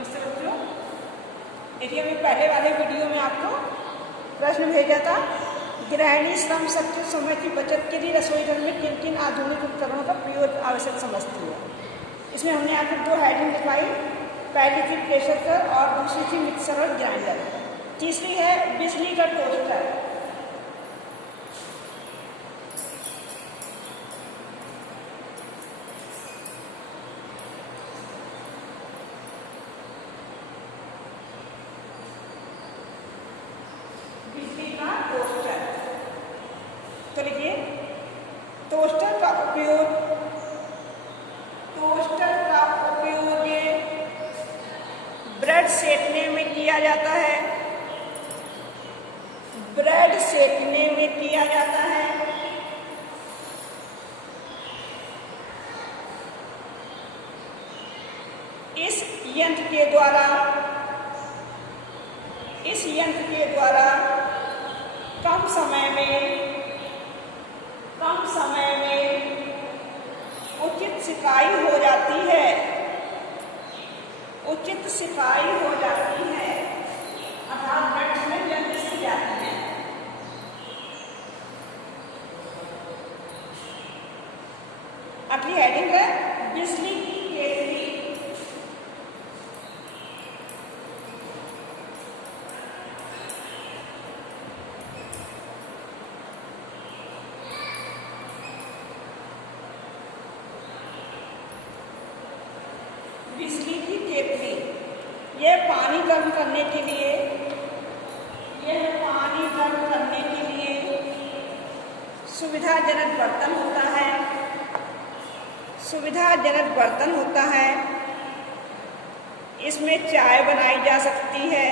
नमस्ते बच्चों। देखिए, अभी पहले वाले वीडियो में आपको प्रश्न भेजा था, गृहिणी श्रम शक्ति समय की बचत के लिए रसोई घर में किन किन आधुनिक उपकरणों का प्रयोग आवश्यक समझती है। इसमें हमने आपको दो हेडिंग दिखाई, पहली थी प्रेशर कुकर और दूसरी थी मिक्सर और ग्राइंडर, तीसरी है बिजली का टोस्टर। तो लिखिए, टोस्टर का उपयोग ब्रेड सेकने में किया जाता है। ब्रेड सेकने में किया जाता है। इस यंत्र के द्वारा कम समय में उचित सिकाई हो जाती है। अर्थात ब्रेड में जल्दी सिक जाती है। अगली हेडिंग है बिजली की केतली। बिजली की केतली, यह पानी गर्म करने के लिए सुविधाजनक बर्तन होता है। इसमें चाय बनाई जा सकती है।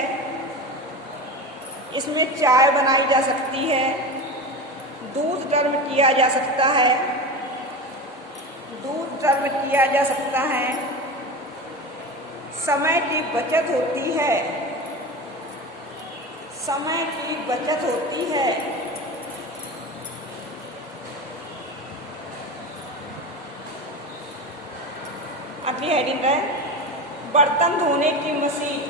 दूध गर्म किया जा सकता है। समय की बचत होती है। अगली हेडिंग है बर्तन धोने की मशीन।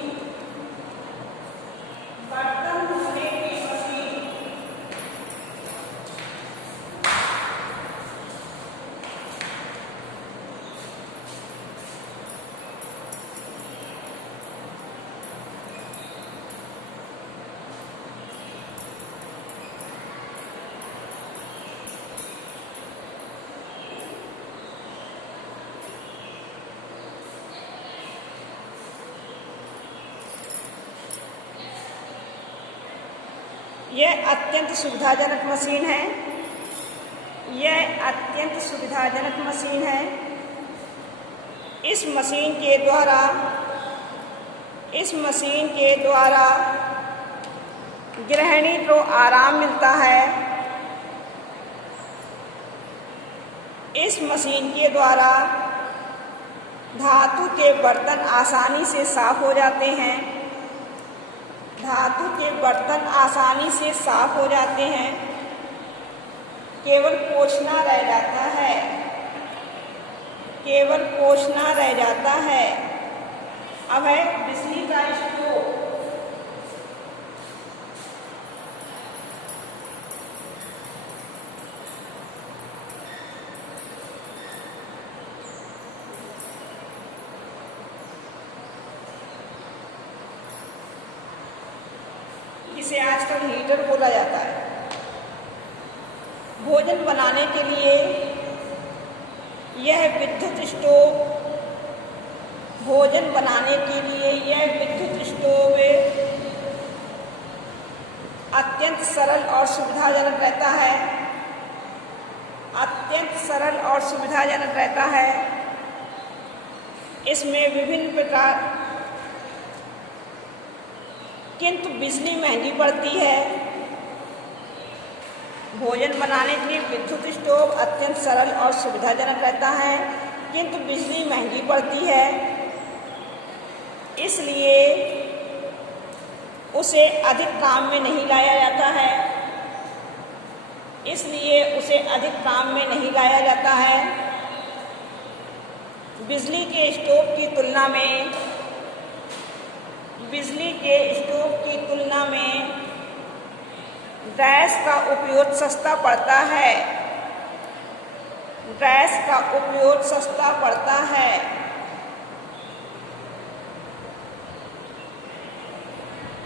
यह अत्यंत सुविधाजनक मशीन है। इस मशीन के द्वारा गृहिणी को आराम मिलता है। इस मशीन के द्वारा धातु के बर्तन आसानी से साफ हो जाते हैं। केवल पोंछना रह जाता है। अब है बिजली का स्टोव। इसे आजकल हीटर बोला जाता है। भोजन बनाने के लिए यह विद्युत स्टोव अत्यंत सरल और सुविधाजनक रहता है। इसमें विभिन्न प्रकार, किंतु बिजली महंगी पड़ती है। भोजन बनाने के लिए विद्युत स्टोव अत्यंत सरल और सुविधाजनक रहता है, किंतु बिजली महंगी पड़ती है। इसलिए उसे अधिक काम में नहीं लाया जाता है। बिजली के स्टोव की तुलना में बिजली के स्टोव की तुलना में गैस का उपयोग सस्ता पड़ता है। गैस का उपयोग सस्ता पड़ता है।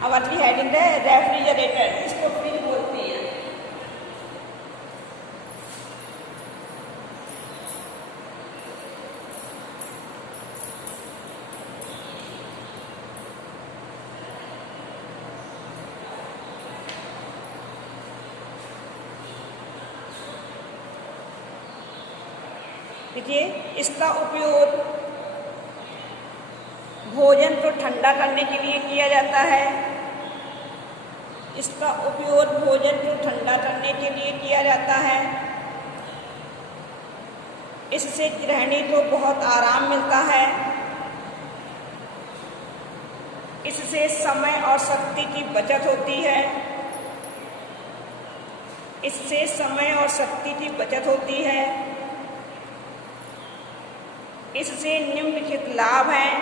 अब अगली हेडिंग है रेफ्रिजरेटर, इसको फ्रिज बोलते हैं। देखिए, इसका उपयोग भोजन को ठंडा करने के लिए किया जाता है। इसका उपयोग भोजन को ठंडा करने के लिए किया जाता है। इससे गृहिणी को बहुत आराम मिलता है। इससे समय और शक्ति की बचत होती है। इससे समय और शक्ति की बचत होती है। इससे निम्नलिखित लाभ हैं।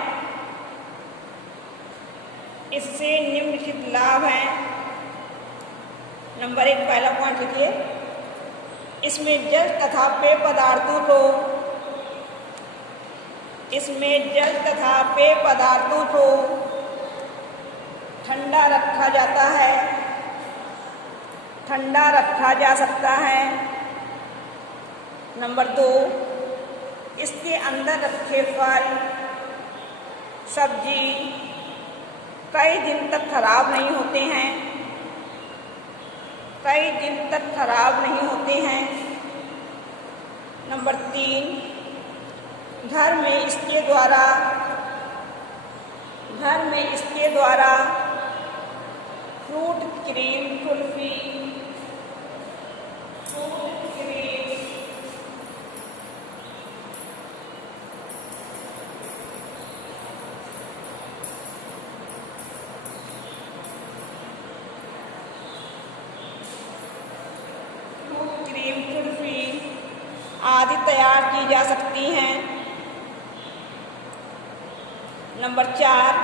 इससे निम्नलिखित लाभ हैं। नंबर 1 पहला पॉइंट लिखिए, इसमें जल तथा पेय पदार्थों को ठंडा रखा जाता है, ठंडा रखा जा सकता है। नंबर 2, इसके अंदर रखे फल सब्जी कई दिन तक खराब नहीं होते हैं। कई दिन तक खराब नहीं होते हैं। नंबर 3, घर में इसके द्वारा फ्रूट क्रीम कुल्फी, आदि तैयार की जा सकती हैं। नंबर 4,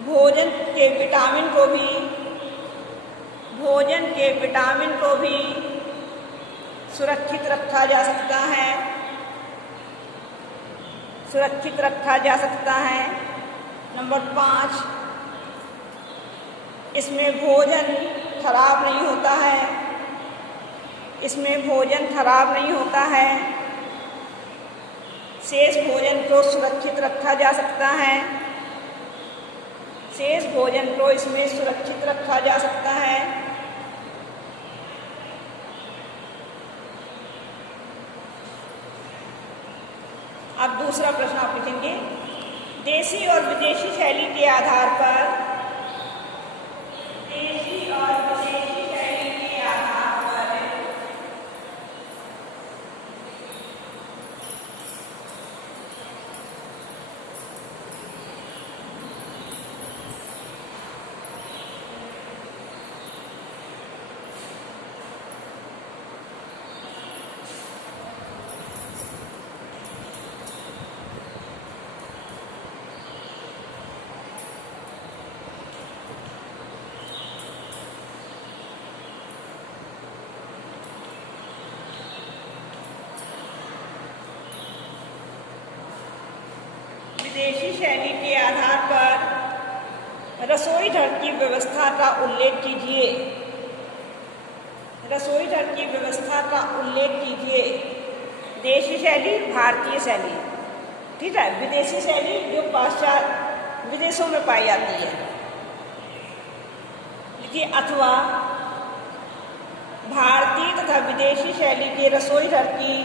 भोजन के विटामिन को भी सुरक्षित रखा जा सकता है। सुरक्षित रखा जा सकता है। नंबर 5, इसमें भोजन खराब नहीं होता है। इसमें भोजन खराब नहीं होता है। शेष भोजन को सुरक्षित रखा जा सकता है। शेष भोजन को इसमें सुरक्षित रखा जा सकता है। अब दूसरा प्रश्न आप लिखेंगे, देसी और विदेशी शैली के आधार पर विदेशी शैली के आधार पर रसोई घर की व्यवस्था का उल्लेख कीजिए। रसोई घर की व्यवस्था का उल्लेख कीजिए। देशी शैली, भारतीय शैली, ठीक है। विदेशी शैली जो पाश्चात्य विदेशों में पाई जाती है। देखिए, अथवा भारतीय तथा विदेशी शैली के रसोई घर की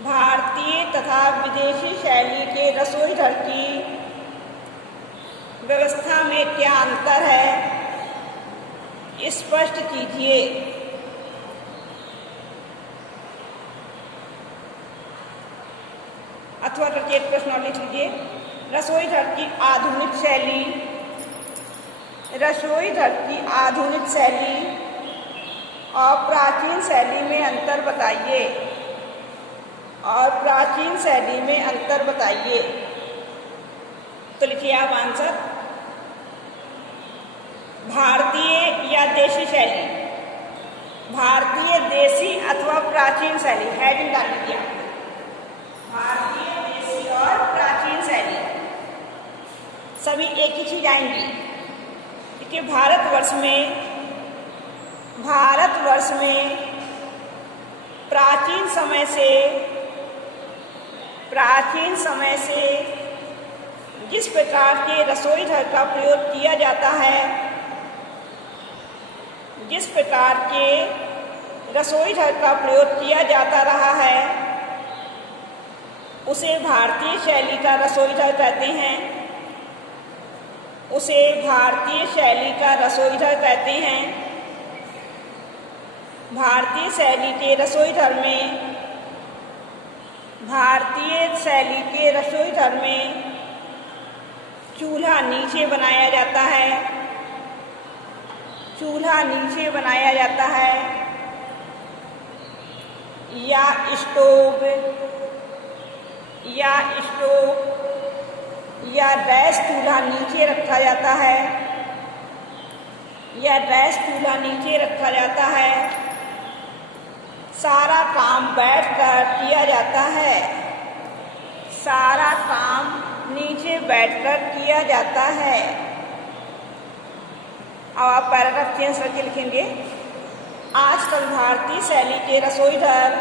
भारतीय तथा विदेशी शैली के रसोई घर की व्यवस्था में क्या अंतर है, स्पष्ट कीजिए। अथवा करके एक प्रश्न लिख लीजिए, रसोई घर की आधुनिक शैली, रसोई घर की आधुनिक शैली और प्राचीन शैली में अंतर बताइए। और प्राचीन शैली में अंतर बताइए। तो लिखिए आप आंसर। भारतीय या देशी शैली, भारतीय, देसी अथवा प्राचीन शैली, हेडिंग डाल दीजिए आप, भारतीय, देसी और प्राचीन शैली सभी एक ही चीज आएंगी। देखिए भारतवर्ष में प्राचीन समय से जिस प्रकार के रसोई घर का प्रयोग किया जाता है, जिस प्रकार के रसोई घर का प्रयोग किया जाता रहा है, उसे भारतीय शैली का रसोई घर कहते हैं। उसे भारतीय शैली का रसोई घर कहते हैं। भारतीय शैली के रसोई घर में, भारतीय शैली के रसोई घर में चूल्हा नीचे बनाया जाता है, चूल्हा नीचे बनाया जाता है, या स्टोव या गैस चूल्हा नीचे रखा जाता है, या गैस चूल्हा नीचे रखा जाता है। सारा काम बैठकर किया जाता है, सारा काम नीचे बैठकर किया जाता है। अब आप पैराग्राफ चेंज करके लिखेंगे, आजकल भारतीय शैली के रसोई घर,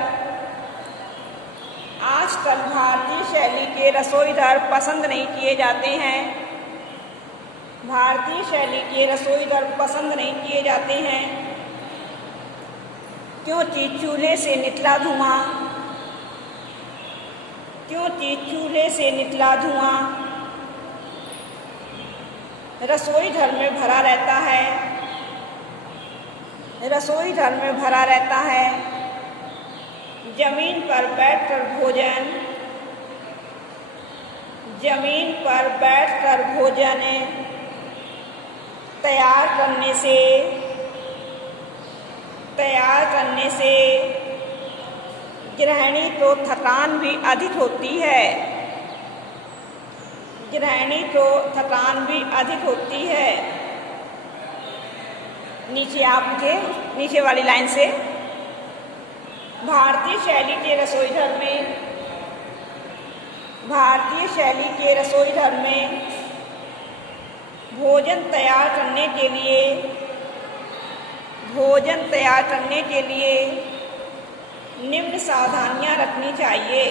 आजकल भारतीय शैली के रसोई घर पसंद नहीं किए जाते हैं, भारतीय शैली के रसोई घर पसंद नहीं किए जाते हैं, क्योंकि चूल्हे से निकला धुआं, क्योंकि चूल्हे से निकला धुआं रसोई घर में भरा रहता है, रसोई घर में भरा रहता है। जमीन पर बैठकर भोजन, जमीन पर बैठकर भोजन तैयार करने से गृहिणी को थकान भी अधिक होती है, गृहिणी को थकान भी अधिक होती है। नीचे आपके नीचे वाली लाइन से, भारतीय शैली के रसोई घर में, भारतीय शैली के रसोई घर में भोजन तैयार करने के लिए, भोजन तैयार करने के लिए निम्न सावधानियां रखनी चाहिए,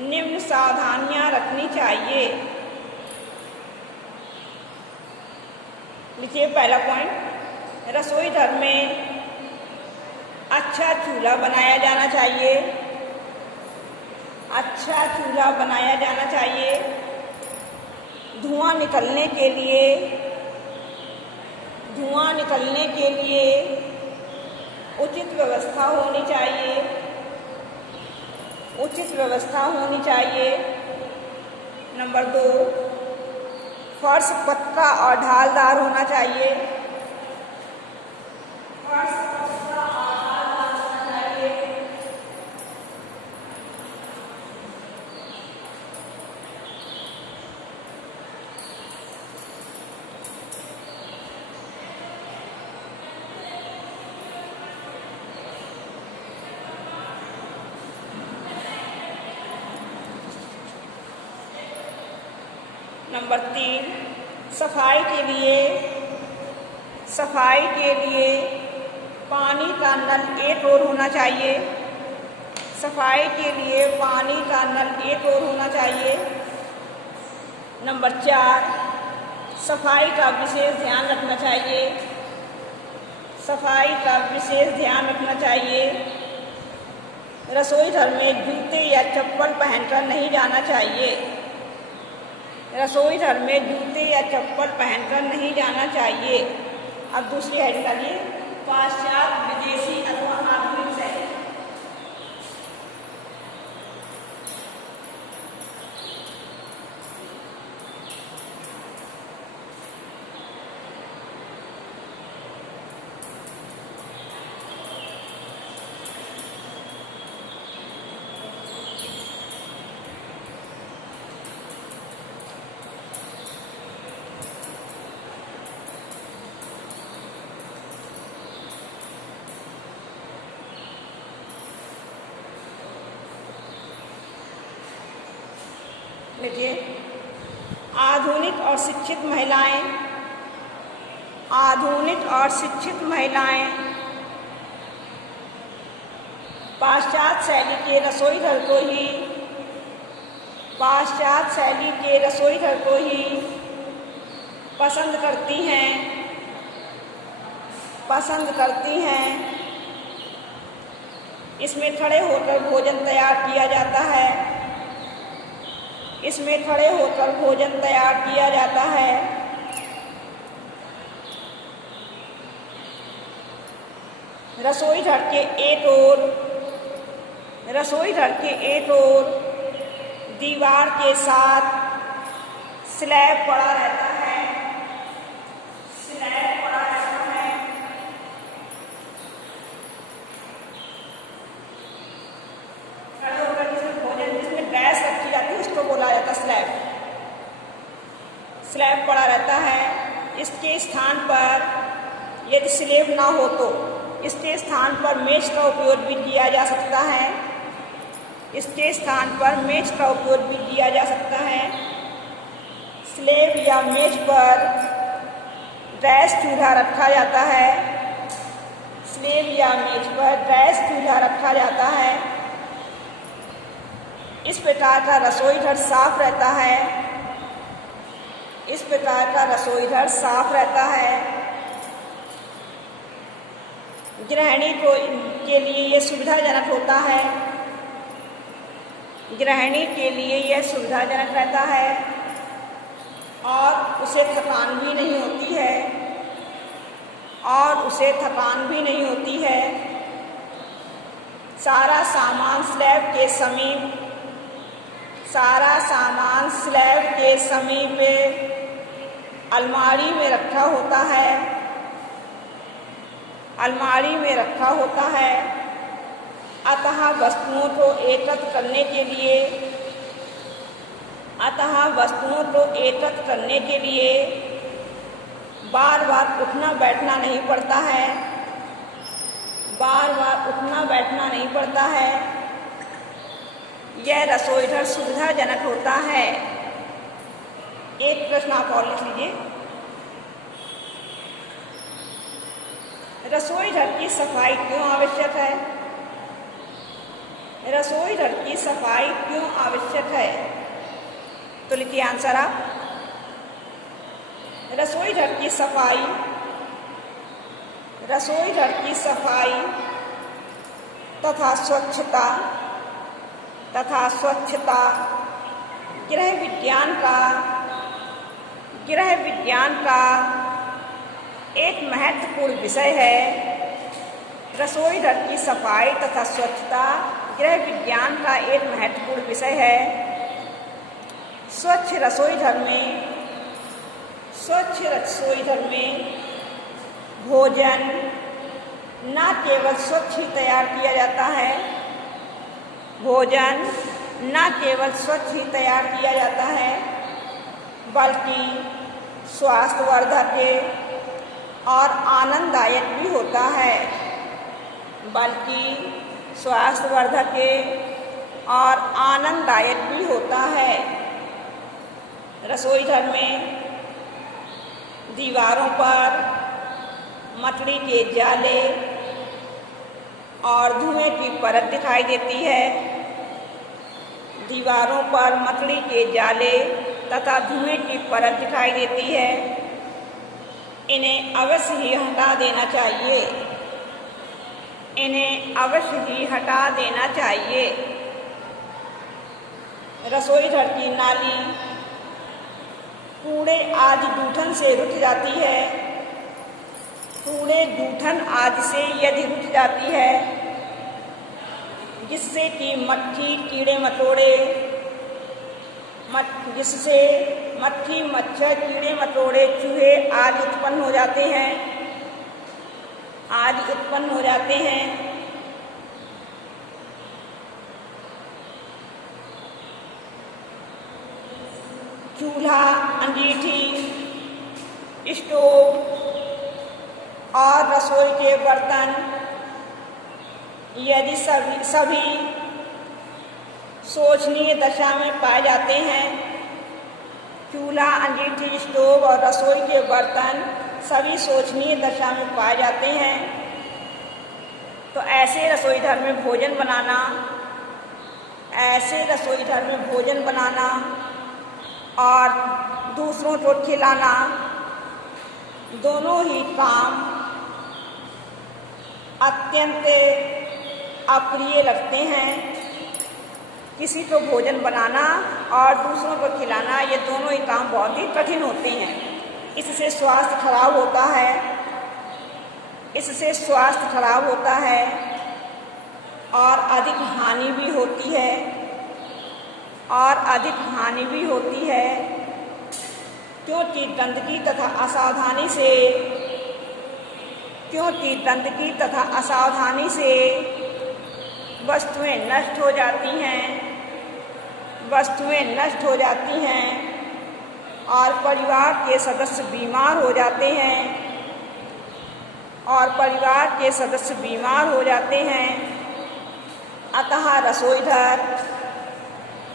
निम्न सावधानियां रखनी चाहिए। लिखिए पहला पॉइंट, रसोई घर में अच्छा चूल्हा बनाया जाना चाहिए, अच्छा चूल्हा बनाया जाना चाहिए। धुआं निकलने के लिए, धुआं निकलने के लिए उचित व्यवस्था होनी चाहिए, उचित व्यवस्था होनी चाहिए। नंबर 2, फर्श पक्का और ढालदार होना चाहिए, फर्श पक्का और ढालदार होना चाहिए। नंबर 3, सफाई के लिए पानी का नल एक ओर होना चाहिए, सफाई के लिए पानी का नल एक ओर होना चाहिए। नंबर 4, सफाई का विशेष ध्यान रखना चाहिए, सफाई का विशेष ध्यान रखना चाहिए। रसोई घर में जूते या चप्पल पहनकर नहीं जाना चाहिए, रसोई घर में जूते या चप्पल पहनकर नहीं जाना चाहिए। अब दूसरी हेडिंग डालिए, पाश्चात्य, विदेशी अथवा आधुनिक शैली। लीजिए, आधुनिक और शिक्षित महिलाएं, आधुनिक और शिक्षित महिलाएं पाश्चात्य शैली के रसोई घर को ही, पाश्चात्य शैली के रसोई घर को ही पसंद करती हैं, पसंद करती हैं। इसमें खड़े होकर भोजन तैयार किया जाता है, इसमें खड़े होकर भोजन तैयार किया जाता है। रसोई घर के एक ओर, रसोई घर के एक ओर दीवार के साथ स्लैब पड़ा रहता है, स्लैब पड़ा रहता है। जिसमें भोजन, जिसमें गैस रखी जाती है उसको बोला जाता है स्लैब। स्लैब पड़ा रहता है। इसके स्थान पर यदि स्लैब ना हो तो इसके स्थान पर मेज का उपयोग भी किया जा सकता है, इसके स्थान पर मेज का उपयोग भी किया जा सकता है। स्लैब या मेज पर गैस चूल्हा रखा जाता है, स्लैब या मेज पर गैस चूल्हा रखा जाता है। इस प्रकार का रसोई घर साफ रहता है, इस प्रकार का रसोई घर साफ रहता है। गृहिणी को के लिए यह सुविधाजनक होता है, गृहिणी के लिए यह सुविधाजनक रहता है और उसे थकान भी नहीं होती है, और उसे थकान भी नहीं होती है। सारा सामान स्लैब के समीप, सारा सामान स्लैब के समीप अलमारी में रखा होता है, अलमारी में रखा होता है। अतः वस्तुओं को एकत्र करने के लिए, अतः वस्तुओं को एकत्र करने के लिए बार बार उठना बैठना नहीं पड़ता है, बार बार उठना बैठना नहीं पड़ता है। यह रसोई घर सुविधाजनक होता है। एक प्रश्न आप और लिख लीजिए, रसोई घर की सफाई क्यों आवश्यक है? रसोई घर की सफाई क्यों आवश्यक है? तो लिखिए आंसर आप। रसोई घर की सफाई, रसोई घर की सफाई तथा स्वच्छता, तथा स्वच्छता गृह विज्ञान का, गृह विज्ञान का एक महत्वपूर्ण विषय है। रसोई घर की सफाई तथा स्वच्छता गृह विज्ञान का एक महत्वपूर्ण विषय है। स्वच्छ रसोई घर में, स्वच्छ रसोई घर में भोजन न केवल स्वच्छ ही तैयार किया जाता है, भोजन न केवल स्वच्छ ही तैयार किया जाता है, बल्कि स्वास्थ्यवर्धक और आनंददायक भी होता है, बल्कि स्वास्थ्यवर्धक और आनंददायक भी होता है। रसोई घर में दीवारों पर मकड़ी के जाले और धुएं की परत दिखाई देती है। दीवारों पर मकड़ी के जाले तथा धुएं की परत दिखाई देती है। इन्हें अवश्य ही हटा देना चाहिए, इन्हें अवश्य ही हटा देना चाहिए। रसोई घर की नाली कूड़े आदि जूठन से रुक जाती है, कूड़े जूठन आदि से यदि रुक जाती है, जिससे कि मक्खी कीड़े मकोड़े, जिससे मक्खी मच्छर कीड़े मकोड़े चूहे आदि उत्पन्न हो जाते हैं, आदि उत्पन्न हो जाते हैं। चूल्हा, अंगीठी, स्टोव और रसोई के बर्तन यदि सभी शोचनीय दशा में पाए जाते हैं चूल्हा, अंगीठी, स्टोव और रसोई के बर्तन सभी शोचनीय दशा में पाए जाते हैं। तो ऐसे रसोई घर में भोजन बनाना, ऐसे रसोई घर में भोजन बनाना और दूसरों को खिलाना, दोनों ही काम अत्यंत अप्रिय लगते हैं। किसी को भोजन बनाना और दूसरों को खिलाना, ये दोनों ही काम बहुत ही कठिन होते हैं। इससे स्वास्थ्य खराब होता है, इससे स्वास्थ्य खराब होता है और अधिक हानि भी होती है, और अधिक हानि भी होती है, क्योंकि गंदगी तथा असावधानी से वस्तुएं नष्ट हो जाती हैं और परिवार के सदस्य बीमार हो जाते हैं। अतः रसोई घर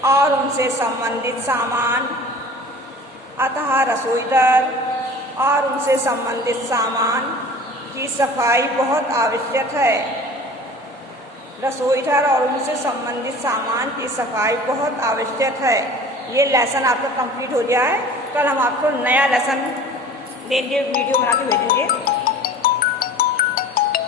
और उनसे संबंधित सामान की सफाई बहुत आवश्यक है। रसोई घर और उनसे संबंधित सामान की सफाई बहुत आवश्यक है। ये लेसन आपका कंप्लीट हो गया है। कल हम आपको नया लेसन देंगे, वीडियो बना के भेजेंगे।